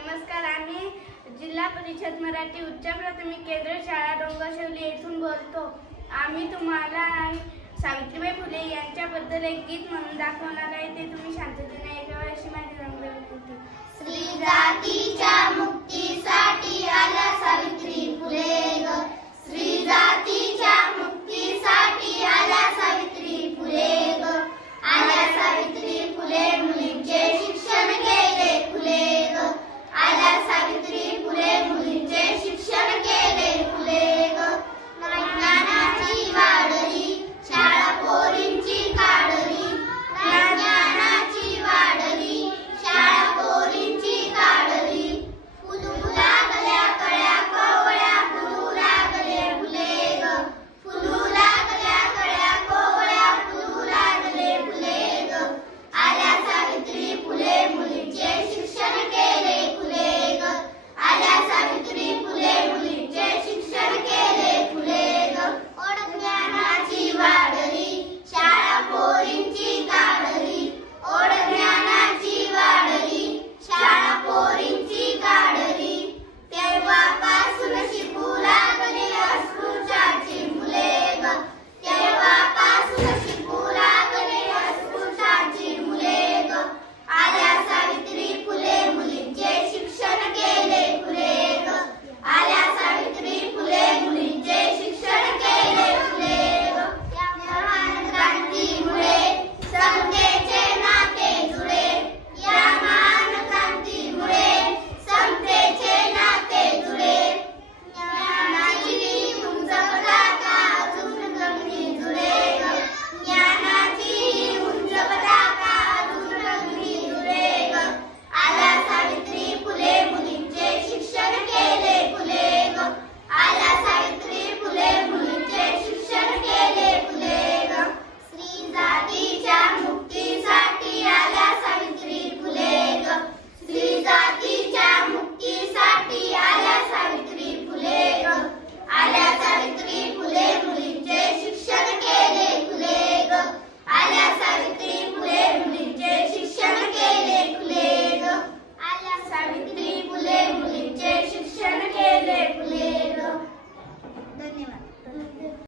नमस्कार, आम्ही जिल्हा परिषद मराठी उच्च प्राथमिक केंद्र शाळा डोंगरशेवली येथून बोलतो। आम्ही तुम्हाला सावित्रीबाई फुले यांच्याबद्दल एक गीत म्हणून दाखवणार आहे। ते तुम्ही शांततेने ऐकावे अशी माझी विनंती। स्त्री जाती